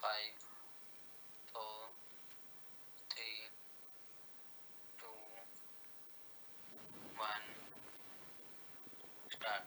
5 4 3 2 1 start.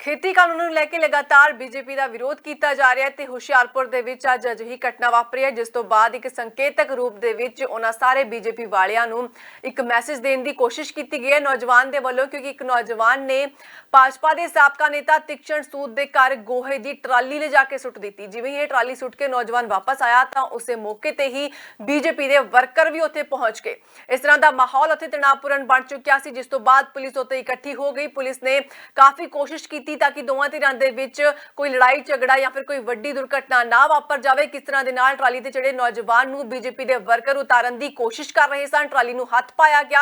ਖੇਤੀ ਕਾਨੂੰਨ ਨੂੰ ਲੈ ਕੇ ਲਗਾਤਾਰ ਬੀਜੇਪੀ ਦਾ ਵਿਰੋਧ ਕੀਤਾ ਜਾ ਰਿਹਾ ਹੈ ਤੇ ਹੁਸ਼ਿਆਰਪੁਰ ਦੇ ਵਿੱਚ ਅੱਜ ਅਜਿਹੀ ਘਟਨਾ ਵਾਪਰੀ ਹੈ ਜਿਸ ਤੋਂ ਬਾਅਦ ਇੱਕ ਸੰਕੇਤਕ ਰੂਪ ਦੇ ਵਿੱਚ ਉਹਨਾਂ ਸਾਰੇ ਬੀਜੇਪੀ ਵਾਲਿਆਂ ਨੂੰ ਇੱਕ ਮੈਸੇਜ ਦੇਣ ਦੀ ਕੋਸ਼ਿਸ਼ ਕੀਤੀ ਗਈ ਹੈ ਨੌਜਵਾਨ ਦੇ ਵੱਲੋਂ, ਕਿਉਂਕਿ ਇੱਕ ਨੌਜਵਾਨ ਨੇ ਭਾਜਪਾ ਦੇ ਸਾਬਕਾ ਨੇਤਾ ਤ੍ਰਿਕਸ਼ਣ ਸੂਦ ਦੇ ਘਰ ਗੋਹੇ ਦੀ ਟਰਾਲੀ ਲਿਜਾ ਕੇ ਸੁੱਟ ਦਿੱਤੀ। ਜਿਵੇਂ ਹੀ ਇਹ ਟਰਾਲੀ ਸੁੱਟ ਕੇ ਨੌਜਵਾਨ ਵਾਪਸ ਆਇਆ ਤਾਂ ਉਸੇ ਮੌਕੇ ਤੇ ਹੀ ਬੀਜੇਪੀ ਦੇ ਵਰਕਰ ਵੀ ਉੱਥੇ ਪਹੁੰਚ ਗਏ। ਇਸ ਤਰ੍ਹਾਂ ਦਾ ਮਾਹੌਲ ਉੱਥੇ ਤਣਾਅਪੂਰਨ ਬਣ ਚੁੱਕਿਆ ਸੀ, ਜਿਸ ਤੋਂ ਬਾਅਦ ਪੁਲਿਸ ਉੱਥੇ ਇਕੱਠੀ ਹੋ ਗਈ। ਪੁਲਿਸ ਨੇ ਕਾਫੀ ਕੋਸ਼ਿਸ਼ ਕੀਤੀ ताकि दोवां धिरां दे विच कोई लड़ाई झगड़ा या फिर कोई वड्डी दुर्घटना ना वापर जाए। किस तरह दे नाल ट्राली ते चढ़े नौजवान नूं बीजेपी दे वर्कर उतारन दी कोशिश कर रहे सन। ट्राली नूं हथ पाया गया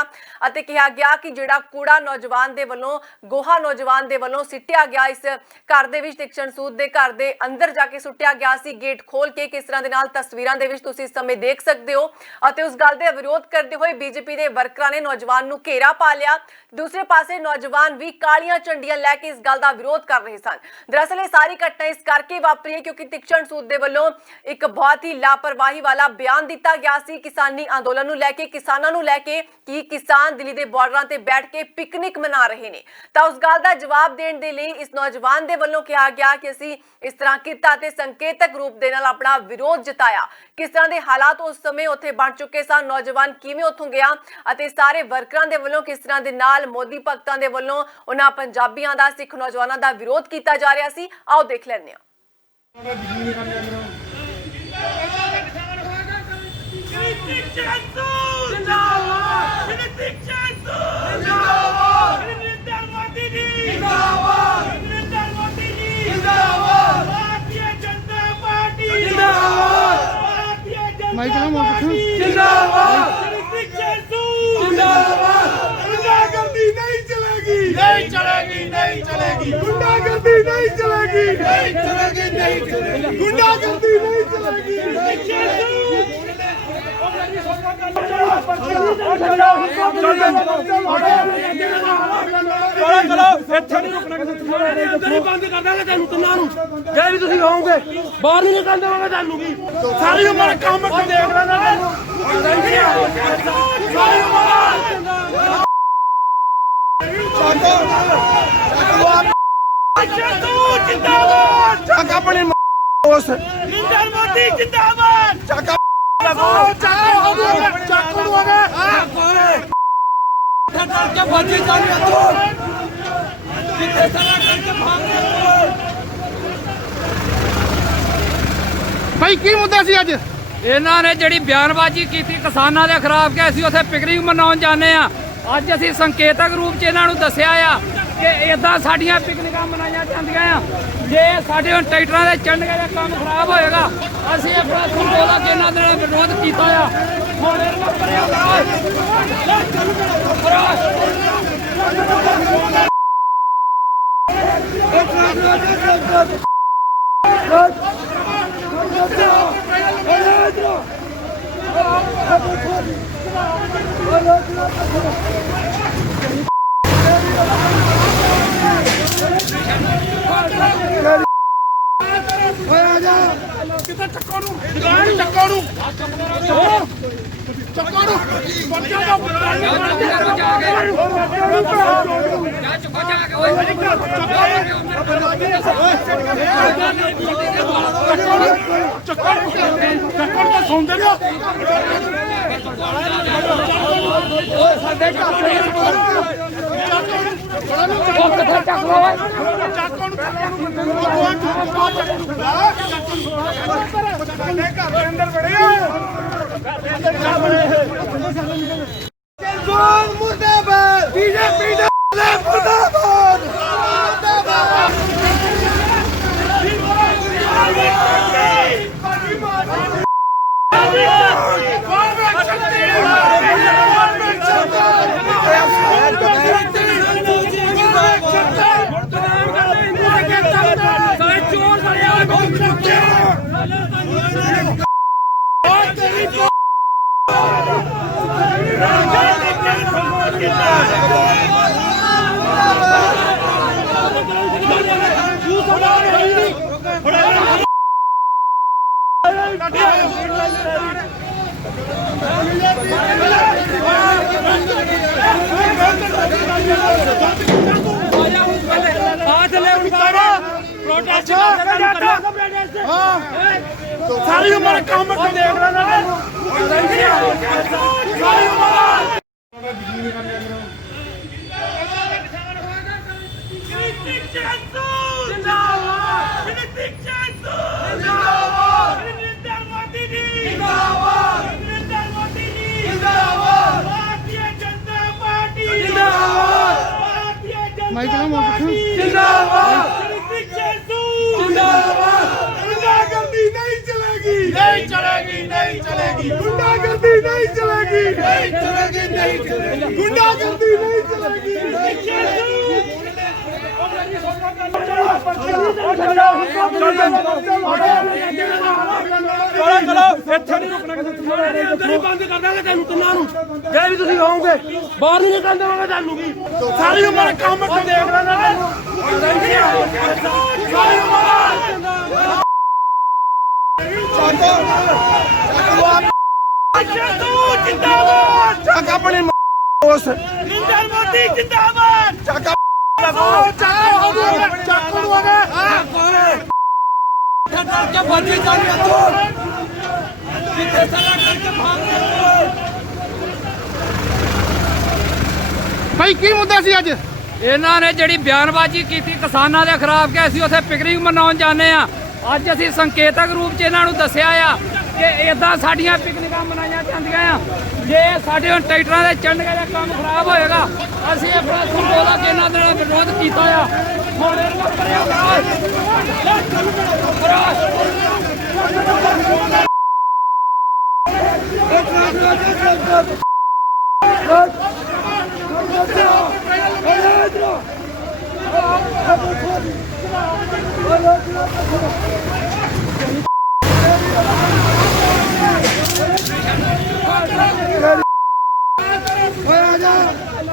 अते कहा गया कि जिहड़ा कूड़ा नौजवान दे वल्लों गोहा नौजवान दे वल्लों सिट्टिया गया इस घर दे विच त੍ਰਿਕਸ਼ਣ सूद दे घर दे अंदर जाके सुट्टिया गया सी गेट खोल के। किस तरह दे नाल तस्वीरां दे विच तुसीं इस समय देख सकदे हो अते उस गल दे विरोध करदे होए बीजेपी दे वर्करां ने नौजवान नूं घेरा पा लिया। दूसरे पासे नौजवान भी कालियां झंडियां लैके इस गल दा विरोध कर रहे सन। दरअसल ये सारी घटना इस करके वापरी है क्योंकि त੍ਰਿਕਸ਼ਣ सूद दे वल्लों एक बहुत ही लापरवाही वाला बयान दिता गया सी किसानी अंदोलन नूं लैके, किसानां नूं लैके कि किसान दिल्ली दे बॉर्डरां ते बैठ के पिकनिक मना रहे ने। तां उस गल दा जवाब देण दे लई इस नौजवान दे वल्लों कहा गया कि असीं इस तरह कीता ते संकेतक रूप दे नाल अपना विरोध जताया। किस तरह दे हालात उस समय उत्थे बन चुके सन, नौजवान किवें उत्थों गया अते सारे वर्करां दे वल्लों किस तरह दे नाल मोदी भगतां दे वल्लों उन्हां पंजाबियां दा सिख नौजवानां दा विरोध किया जा रहा सी। आओ देख लैंदे हां। नहीं चलेगी, नहीं चलेगी, गुंडागर्दी नहीं चलेगी, नहीं चलेगी, नहीं चलेगी, गुंडागर्दी नहीं चलेगी। चलो ਇੱਥੇ ਨਹੀਂ ਰੁਕਣਾ ਕਿਸੇ ਅੰਦਰ ਹੀ ਬੰਦ ਕਰ ਦਾਂਗੇ ਤੈਨੂੰ ਤਿੰਨਾਂ ਨੂੰ ਜੇ ਵੀ ਤੁਸੀਂ ਕਹੋਗੇ ਬਾਹਰ ਨਹੀਂ ਨਿਕਲਣ ਦੇਵਾਂਗੇ ਤੁਹਾਨੂੰ ਵੀ ਸਾਰੀ ਉਮਰ ਕੰਮ ਦੇਖ ਲੈਣਾ ਸਾਰੀ ਉਮਰ चाका अपने नरेंद्र मोदी जिंदाबाद चाका भाई की मुद्दा सी अज ਇਹਨਾਂ ਨੇ ਜਿਹੜੀ ਬਿਆਨਬਾਜ਼ੀ ਕੀਤੀ ਕਿਸਾਨਾਂ ਦੇ ਖਿਲਾਫ ਕਿ ਅਸੀਂ ਉੱਥੇ ਪਿਕਨਿਕ ਮਨਾਉਣ ਜਾਂਦੇ ਆ। ਅੱਜ ਅਸੀਂ ਸੰਕੇਤਕ ਰੂਪ 'ਚ ਇਹਨਾਂ ਨੂੰ ਦੱਸਿਆ ਆ ਕਿ ਇਦਾਂ ਸਾਡੀਆਂ ਪਿਕਨਿਕਾਂ ਮਨਾਈਆਂ ਜਾਂਦੀਆਂ ਆ। ਜੇ ਸਾਡੇ ਹੁਣ ਟਰੈਕਟਰਾਂ ਦੇ ਚੰਨਗੇ ਦਾ ਕੰਮ ਖਰਾਬ ਹੋਏਗਾ ਅਸੀਂ ਇਹ ਫੈਸਲਾ ਬੋਲਾ ਕਿ ਇਹਨਾਂ ਦੇ ਵਿਰੋਧ ਕੀਤਾ ਆ। ਹੁਣ ਇਹਨਾਂ मुर्दाबाद बीजेपी मुर्दाबाद ਸਾਰੀ ਉਮਰ ਕੰਮ ਕਰ ਦੇਖ ਲੈਣਾ ਸਾਰੀ ਉਮਰ गुंडागर्दी नहीं चलेगी नहीं चलेगी नहीं चलेगी गुंडागर्दी नहीं चलेगी नहीं चलेगी नहीं चलेगी गुंडागर्दी नहीं चलेगी ਚਲੋ ਇੱਥੇ ਨਹੀਂ ਰੁਕਣਾ ਕਿਸੇ ਅੰਦਰ ਹੀ ਬੰਦ ਕਰ ਦਾਂਗੇ ਤੈਨੂੰ ਤਿੰਨਾਂ ਨੂੰ ਜੇ ਵੀ ਤੁਸੀਂ ਕਹੋਗੇ ਬਾਹਰ ਨਹੀਂ ਨਿਕਲਣ ਦੇਵਾਂਗੇ ਤੁਹਾਨੂੰ ਵੀ ਸਾਰੀ ਉਮਰ ਕੰਮ ਕਰ ਦੇਖ ਲੈਣਾ ਸਾਰੀ ਉਮਰ ਚੱਕ ਆਪਣੀ ਉਸ ਨਰਿੰਦਰ ਮੋਦੀ ਜਿੰਦਾਬਾਦ ਚੱਕ ਭਾਈ ਕੀ ਮੁੱਦਾ ਸੀ ਅੱਜ? ਇਹਨਾਂ ਨੇ ਜਿਹੜੀ ਬਿਆਨਬਾਜ਼ੀ ਕੀਤੀ ਕਿਸਾਨਾਂ ਦੇ ਖਿਲਾਫ ਕਿ ਅਸੀਂ ਉੱਥੇ ਪਿਕਨਿਕ ਮਨਾਉਣ ਜਾਂਦੇ ਆ। ਅੱਜ ਅਸੀਂ ਸੰਕੇਤਕ ਰੂਪ 'ਚ ਇਹਨਾਂ ਨੂੰ ਦੱਸਿਆ ਆ ਕਿ ਇਦਾਂ ਸਾਡੀਆਂ ਪਿਕਨਿਕਾਂ ਮਨਾਈਆਂ ਜਾਂਦੀਆਂ ਆ। ਜੇ ਸਾਡੇ ਹੁਣ ਟਰੈਕਟਰਾਂ ਦੇ ਚੰਨਗੇ ਦਾ ਕੰਮ ਖਰਾਬ ਹੋਏਗਾ ਅਸੀਂ ਆਪਣਾ ਸੰਬੋਧਨ ਕੇ ਇਹਨਾਂ ਦੇ ਨਾਲ ਵਿਰੋਧ ਕੀਤਾ ਆ। ਹੁਣ ਇਹਨਾਂ ਨੂੰ ਕਰਿਆ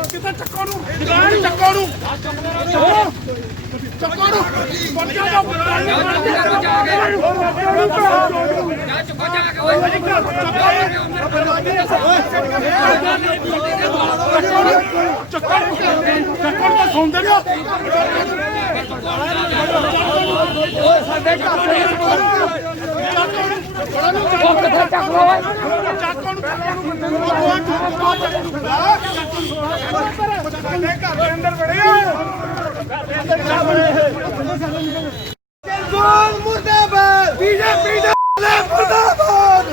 ਕਿਤੇ ਚੱਕੋ ਨੂੰ ਚੱਕੋ ਨੂੰ ਚੱਕੋ ਨੂੰ ਬੱਚਾ ਦਾ ਚੱਕੋ ਨੂੰ ਸੁਣਦੇ ਨਾ ਸਾਡੇ ਘਰ ਦੇ ਅੰਦਰ ਬੜੇ ਮੁਰਦਾਬਾਦ ਬੀਜੇਪੀ ਦਾ ਮੁਰਦਾਬਾਦ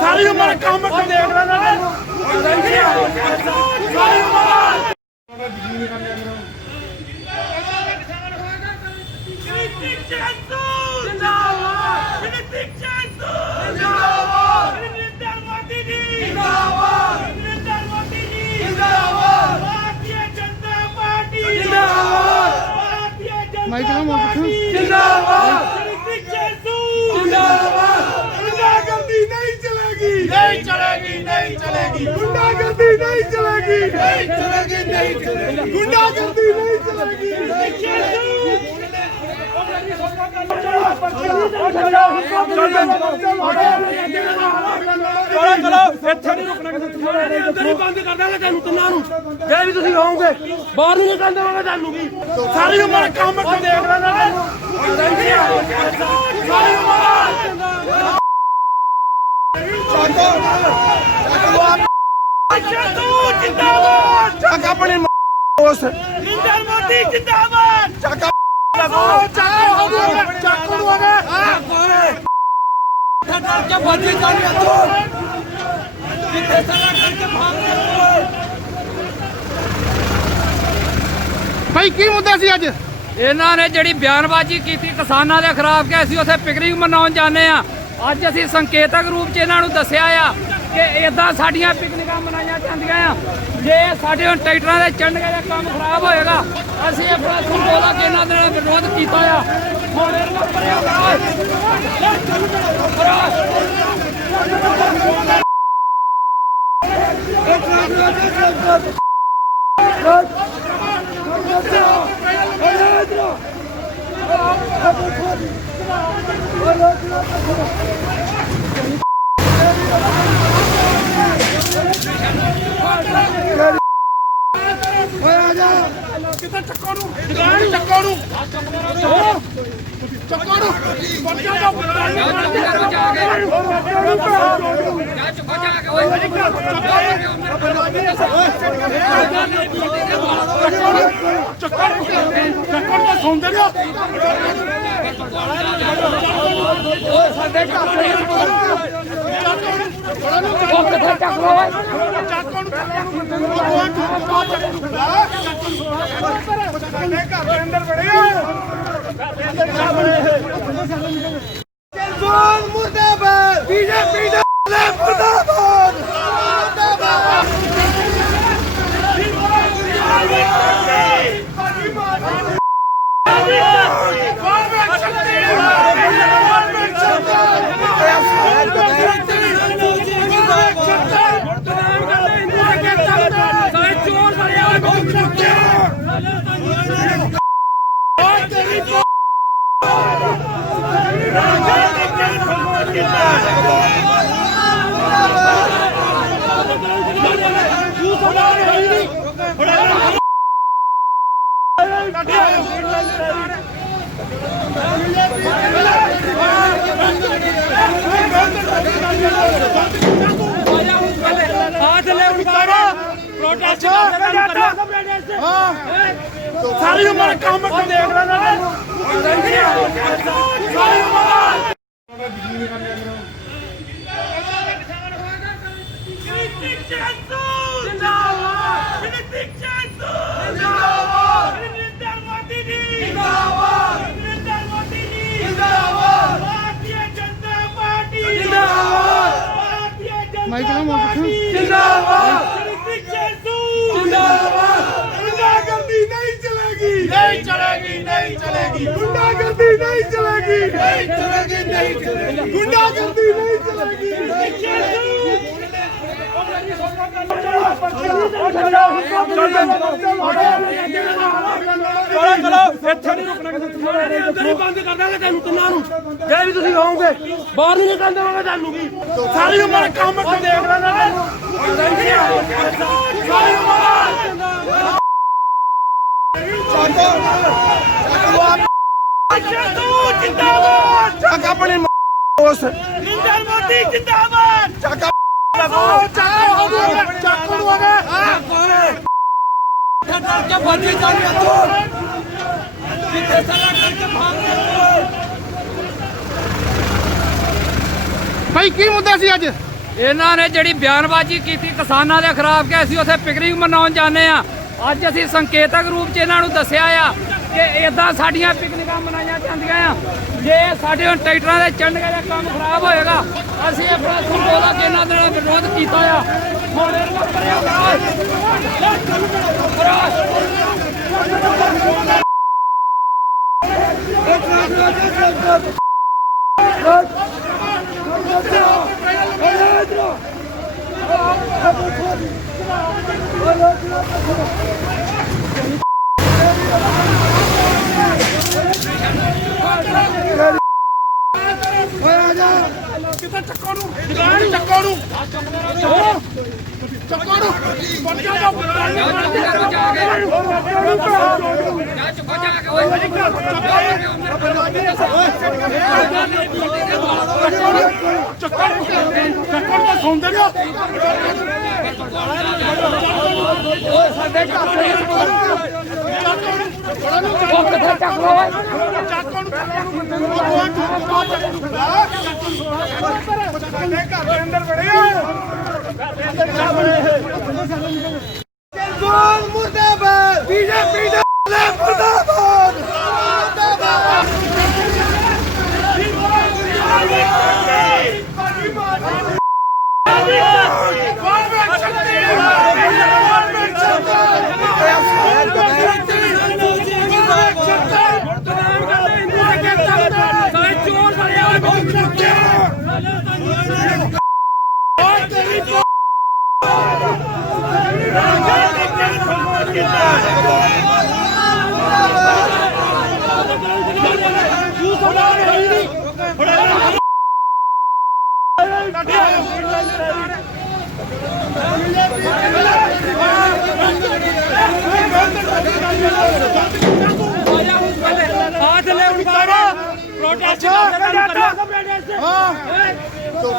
ਸਾਰੀ ਉਮਰ ਕੰਮ ਕਰ ਦੇਖ ਲੈਣਾ ਸਾਰੀ ਉਮਰ गुंडागर्दी नहीं चलेगी नहीं चलेगी नहीं चलेगी गुंडागर्दी नहीं चलेगी नहीं चलेगी नहीं चलेगी गुंडागर्दी नहीं चलेगी ਚਲੋ ਇੱਥੇ ਨਹੀਂ ਰੁਕਣਾ ਕਿਸੇ ਅੰਦਰ ਹੀ ਬੰਦ ਕਰ ਦਾਂਗੇ ਤੈਨੂੰ ਤਿੰਨਾਂ ਨੂੰ ਜੇ ਵੀ ਤੁਸੀਂ ਕਹੋਗੇ ਬਾਹਰ ਨਹੀਂ ਨਿਕਲਣ ਦੇਵਾਂਗੇ ਤੁਹਾਨੂੰ ਵੀ ਸਾਰੀ ਉਮਰ ਕੰਮ ਕਰ ਦੇਖ ਲੈਣਾ ਸਾਰੀ ਉਮਰ ਜਿੰਦਾਬਾਦ ਚੱਕ ਆਪਣੀ ਉਸ ਨਰਿੰਦਰ ਮੋਦੀ ਜਿੰਦਾਬਾਦ ਚੱਕ ਭਾਈ ਕੀ ਮੁੱਦਾ ਸੀ ਅੱਜ? ਇਹਨਾਂ ਨੇ ਜਿਹੜੀ ਬਿਆਨਬਾਜ਼ੀ ਕੀਤੀ ਕਿਸਾਨਾਂ ਦੇ ਖਿਲਾਫ ਕਿ ਅਸੀਂ ਉੱਥੇ ਪਿਕਨਿਕ ਮਨਾਉਣ ਜਾਂਦੇ ਆ। ਅੱਜ ਅਸੀਂ ਸੰਕੇਤਕ ਰੂਪ 'ਚ ਇਹਨਾਂ ਨੂੰ ਦੱਸਿਆ ਆ ਕਿ ਇਦਾਂ ਸਾਡੀਆਂ ਪਿਕਨਿਕਾਂ ਮਨਾਈਆਂ ਜਾਂਦੀਆਂ ਆ। ਜੇ ਸਾਡੇ ਹੁਣ ਟਰੈਕਟਰਾਂ ਦੇ ਚੰਨਗੇ ਦਾ ਕੰਮ ਖਰਾਬ ਹੋਏਗਾ, ਅਸੀਂ ਆਪਣਾ ਸੰਬੋਧਨ ਕੇ ਇਹਨਾਂ ਦੇ ਨਾਲ ਵਿਰੋਧ ਕੀਤਾ ਆ। ਹੁਣ ਇਹਨਾਂ ਨੂੰ ਪਰਿਆ ਸੁਣਦੇ ਨੇ ਸਾਡੇ ਘਰ ਦੇ ਉਹ ਕਿੱਥੇ ਚੱਕ ਲੋ ਅੰਦਰ ਬੜੇ ਮੁਰਦਾਬਾਦ ਬੀਜੇਪੀ ਦਾ ਮੁਰਦਾਬਾਦ ਸਾਰੀ ਉਮਰ ਕੰਮ ਦੇਖ ਲੈਣਾ ਸਾਰੀ ਉਮਰ नहीं चलेगी नहीं चलेगी गुंडागर्दी नहीं चलेगी नहीं चलेगी नहीं चलेगी गुंडागर्दी नहीं चलेगी ਚਲੋ ਇੱਥੇ ਨਹੀਂ ਰੁਕਣਾ ਕਿਸੇ ਅੰਦਰ ਹੀ ਬੰਦ ਕਰ ਦਾਂਗੇ ਤੈਨੂੰ ਤਿੰਨਾਂ ਨੂੰ ਜੇ ਵੀ ਤੁਸੀਂ ਆਓਗੇ ਬਾਹਰ ਨਹੀਂ ਨਿਕਲਣ ਦੇਵਾਂਗੇ ਤੁਹਾਨੂੰ ਵੀ ਸਾਰੀ ਉਮਰ ਕੰਮ ਦੇਖ ਲੈਣਾ ਸਾਰੀ ਉਮਰ ਚੱਕ ਆਪਣੀ ਉਸ ਨਰਿੰਦਰ ਮੋਦੀ ਜਿੰਦਾਬਾਦ ਚੱਕ ਭਾਈ ਕੀ ਮੁੱਦਾ ਸੀ ਅੱਜ? ਇਹਨਾਂ ਨੇ ਜਿਹੜੀ ਬਿਆਨਬਾਜ਼ੀ ਕੀਤੀ ਕਿਸਾਨਾਂ ਦੇ ਖਿਲਾਫ ਕਿ ਅਸੀਂ ਉੱਥੇ ਪਿਕਨਿਕ ਮਨਾਉਣ ਜਾਂਦੇ ਆ। ਅੱਜ ਅਸੀਂ ਸੰਕੇਤਕ ਰੂਪ 'ਚ ਇਹਨਾਂ ਨੂੰ ਦੱਸਿਆ ਆ ਕਿ ਇਦਾਂ ਸਾਡੀਆਂ ਪਿਕਨਿਕਾਂ ਮਨਾਈਆਂ ਜਾਂਦੀਆਂ ਆ। ਜੇ ਸਾਡੇ ਹੁਣ ਟਰੈਕਟਰਾਂ ਦੇ ਚੰਨਗੇ ਦਾ ਕੰਮ ਖਰਾਬ ਹੋਏਗਾ, ਅਸੀਂ ਆਪਣਾ ਸੰਬੋਧਨ ਕੇ ਇਹਨਾਂ ਦੇ ਨਾਲ ਵਿਰੋਧ ਕੀਤਾ ਆ। ਹੁਣ ਇਹਨਾਂ ਨੂੰ ਪਰਿਆ ਕਿਤੇ ਚੱਕੋ ਨੂੰ ਚੱਕੋ ਨੂੰ ਚੱਕੋ ਨੂੰ ਸੁਣਦੇ ਨੇ ਸਾਡੇ ਘਰ ਦੇ ਉਹ ਕਿੱਥੇ ਚੱਕ ਲੋ ਓਏ ਘਰ ਦੇ ਅੰਦਰ ਵੜੇ ਮੁਰਦਾਬਾਦ ਬੀਜੇਪੀ ਦਾ ਮੁਰਦਾਬਾਦ ਮੁਰਦਾਬਾਦ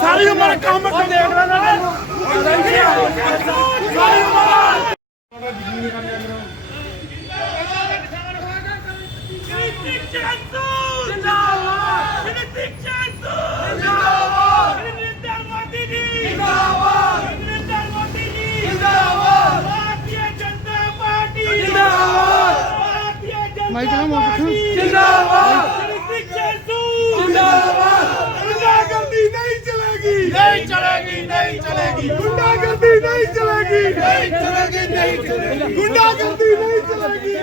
ਸਾਰੀ ਉਮਰ ਕੰਮ ਦੇਖ ਲੈਣਾ ਸਾਰੀ ਉਮਰ नहीं चलेगी नहीं चलेगी गुंडागर्दी नहीं चलेगी नहीं चलेगी नहीं चलेगी गुंडागर्दी नहीं चलेगी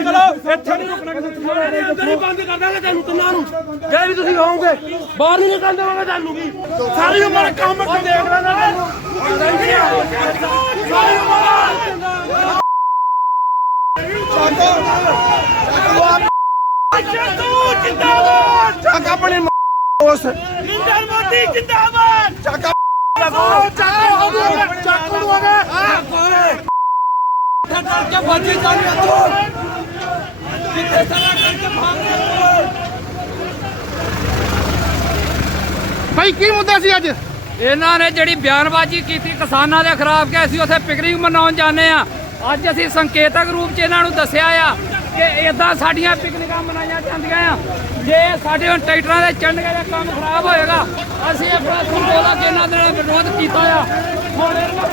ਚਲੋ ਇੱਥੇ ਨਹੀਂ ਰੁਕਣਾ ਕਿਸੇ ਅੰਦਰ ਹੀ ਬੰਦ ਕਰ ਦਾਂਗੇ ਤੈਨੂੰ ਤਿੰਨਾਂ ਨੂੰ ਜੇ ਵੀ ਤੁਸੀਂ ਕਹੋਗੇ ਬਾਹਰ ਨਹੀਂ ਨਿਕਲਣ ਦੇਵਾਂਗੇ ਤੁਹਾਨੂੰ ਵੀ ਸਾਰੀ ਉਮਰ ਕੰਮ ਦੇਖ ਲੈਣਾ ਸਾਰੀ ਉਮਰ ਚੱਕ ਆਪਣੀ ਉਸ ਨਰਿੰਦਰ ਮੋਦੀ ਜਿੰਦਾਬਾਦ ਚੱਕ भाई की मुद्दा सी अज ਇਹਨਾਂ ਨੇ ਜਿਹੜੀ ਬਿਆਨਬਾਜ਼ੀ ਕੀਤੀ ਕਿਸਾਨਾਂ ਦੇ ਖਿਲਾਫ ਕਿ ਅਸੀਂ ਉੱਥੇ ਪਿਕਨਿਕ ਮਨਾਉਣ ਜਾਂਦੇ ਆ ਅੱਜ ਅਸੀਂ ਸੰਕੇਤਕ ਰੂਪ 'ਚ ਇਹਨਾਂ ਨੂੰ ਦੱਸਿਆ ਆ ਕਿ ਇਦਾਂ ਸਾਡੀਆਂ ਪਿਕਨਿਕਾਂ ਮਨਾਈਆਂ ਜਾਂਦੀਆਂ ਆ ਜੇ ਸਾਡੇ ਹੁਣ ਟਰੈਕਟਰਾਂ ਦੇ ਚੰਨਗੇ ਦਾ ਕੰਮ ਖਰਾਬ ਹੋਏਗਾ ਅਸੀਂ ਇਹ ਫੈਸਲਾ ਬੋਲਾ ਕਿ ਇਹਨਾਂ ਦੇ ਵਿਰੋਧ ਕੀਤਾ ਆ ਹੁਣ ਇਹਨਾਂ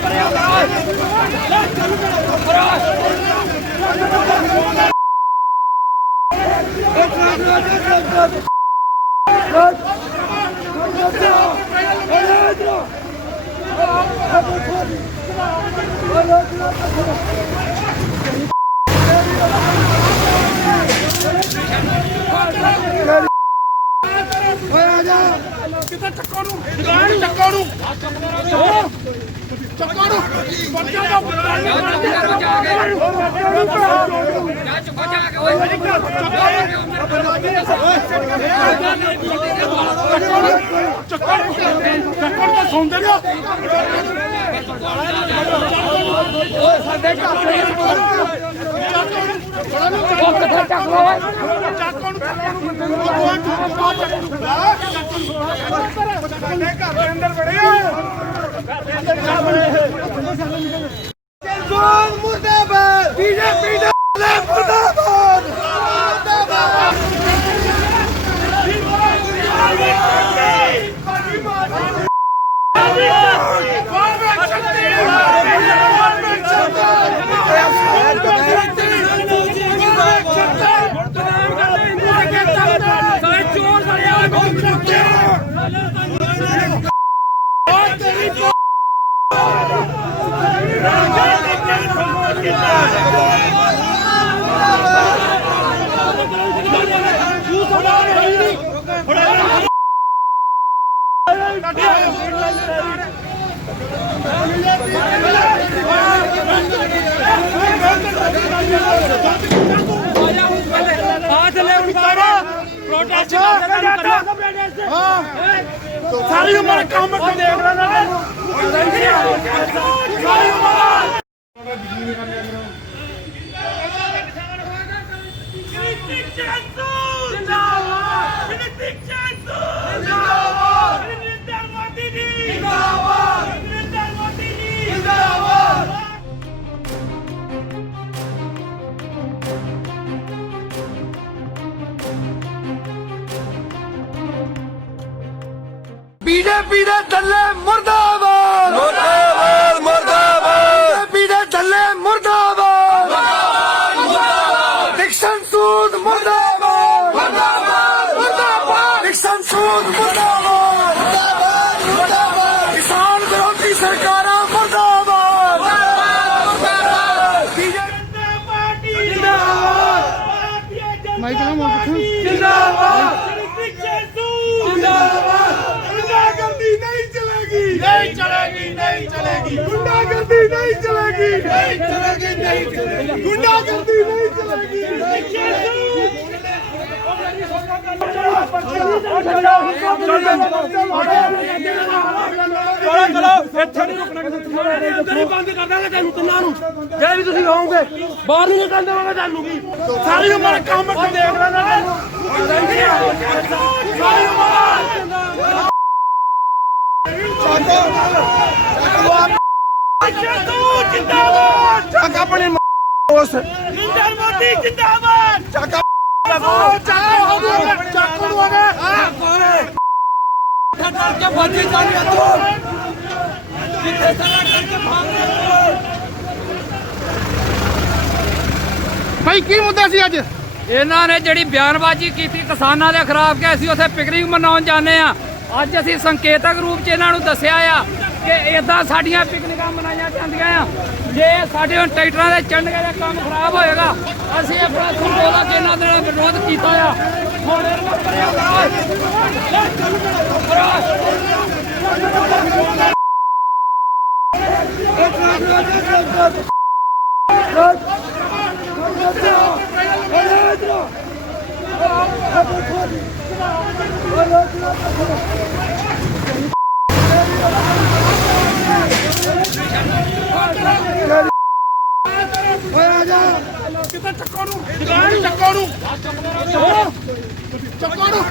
मुर्दाबाद बीजेपी का मुर्दाबाद मुर्दाबाद सारी उम्र काम देख लेना सारी उम्र जिंदाबाद बीजेपी दे दल्ले मुर्दाबाद मुर्दाबाद मुर्दाबाद बीजेपी दे दल्ले मुर्दाबाद मुर्दाबाद मुर्दाबाद डिक्सन सूद मुर्दाबाद मुर्दाबाद मुर्दाबाद डिक्सन सूद मुर्दाबाद मुर्दाबाद मुर्दाबाद किसान विरोधी सरकारां मुर्दाबाद मुर्दाबाद बीजेपी पार्टी जिंदाबाद जिंदाबाद गुंडागर्दी नहीं चलेगी नहीं चलेगी नहीं चलेगी गुंडागर्दी नहीं चलेगी नहीं चलेगी नहीं चलेगी गुंडागर्दी नहीं चलेगी चलो ਇੱਥੇ ਨਹੀਂ ਰੁਕਣਾ ਅੰਦਰ ਹੀ ਬੰਦ ਕਰ ਦਾਂਗੇ ਤੈਨੂੰ ਤਿੰਨਾਂ ਨੂੰ ਜੇ ਵੀ ਤੁਸੀਂ ਹੋਵੋਗੇ ਬਾਹਰ ਨਹੀਂ ਨਿਕਲਣ ਦੇਵਾਂਗੇ ਤੁਹਾਨੂੰ ਵੀ ਸਾਰੀ ਉਮਰ ਕੰਮ ਕਰ ਦੇਖ ਲੈਣਾ ਸਾਰੀ ਉਮਰ जिंदाबाद चाका अपने नरेंद्र मोदी जिंदाबाद चाका ਭਾਈ ਕੀ ਮੁੱਦਾ ਸੀ ਅੱਜ ਇਹਨਾਂ ਨੇ ਜਿਹੜੀ ਬਿਆਨਬਾਜ਼ੀ ਕੀਤੀ ਕਿਸਾਨਾਂ ਦੇ ਖਿਲਾਫ ਕਿ ਅਸੀਂ ਉੱਥੇ ਪਿਕਨਿਕ ਮਨਾਉਣ ਜਾਂਦੇ ਆ ਅੱਜ ਅਸੀਂ ਸੰਕੇਤਕ ਰੂਪ 'ਚ ਇਹਨਾਂ ਨੂੰ ਦੱਸਿਆ ਆ ਕਿ ਇਦਾਂ ਸਾਡੀਆਂ ਪਿਕਨਿਕਾਂ ਮਨਾਈਆਂ ਜਾਂਦੀਆਂ ਆ ਜੇ ਸਾਡੇ ਹੁਣ ਟਰੈਕਟਰਾਂ ਦੇ ਚੰਨਗੇ ਦਾ ਕੰਮ ਖਰਾਬ ਹੋਏਗਾ ਅਸੀਂ ਆਪਣਾ ਸੰਬੋਧਾ ਕੇ ਇਹਨਾਂ ਦੇ ਨਾਲ ਵਿਰੋਧ ਕੀਤਾ ਆ ਹੁਣ ਚੱਕੋ ਨੂੰ